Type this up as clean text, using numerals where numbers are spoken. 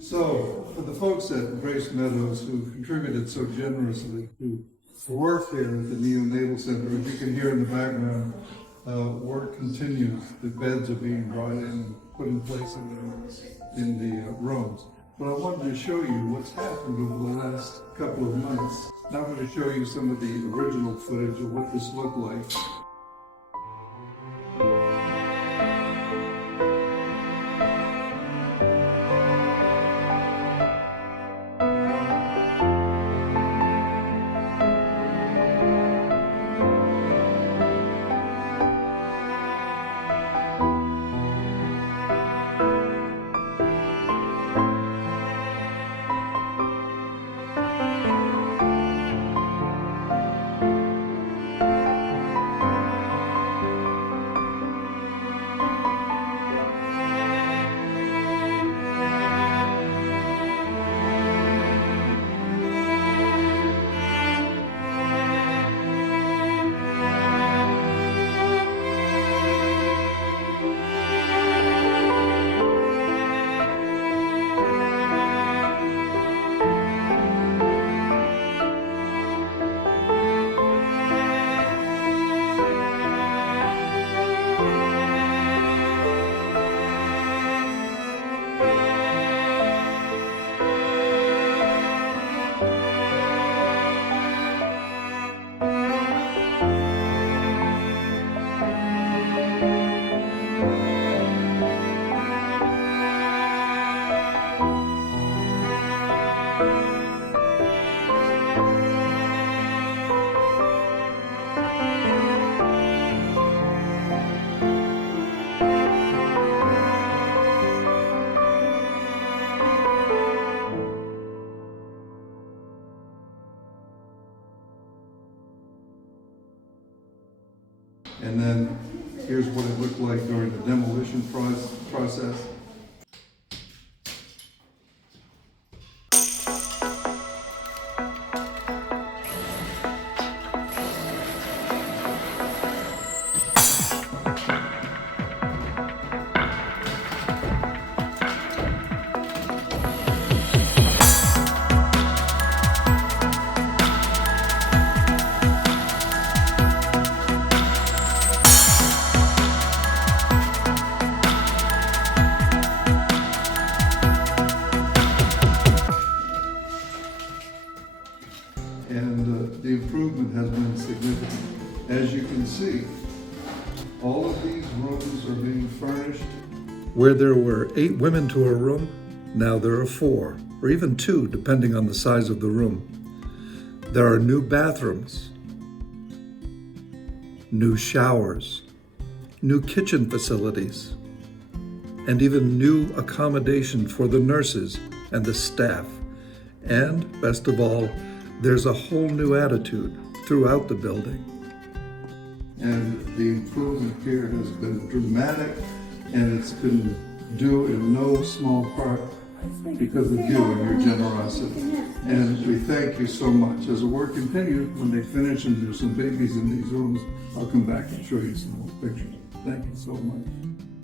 So, for the folks at Grace Meadows who contributed so generously to work here at the Neo-Natal Center, as you can hear in the background, work continues. The beds are being brought in and put in place in the rooms. But I wanted to show you what's happened over the last couple of months. Now I'm going to show you some of the original footage of what this looked like. And then here's what it looked like during the demolition process. And the improvement has been significant. As you can see, all of these rooms are being furnished. Where there were 8 women to a room, now there are 4, or even 2, depending on the size of the room. There are new bathrooms, new showers, new kitchen facilities, and even new accommodation for the nurses and the staff. And, best of all, there's a whole new attitude throughout the building. And the improvement here has been dramatic, and it's been due in no small part because of you and your generosity. And we thank you so much. As the work continues, when they finish and there's some babies in these rooms, I'll come back and show you some more pictures. Thank you so much.